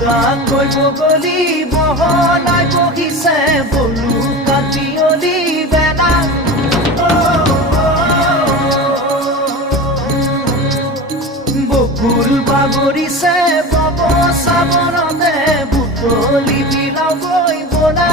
বগাকৈ বগলী বহলাই বহিছে বলু কাটিয়লি বেলা বকুল বাগৰিছে বব চাবনতে বুটলি বিলাও গৈ বলা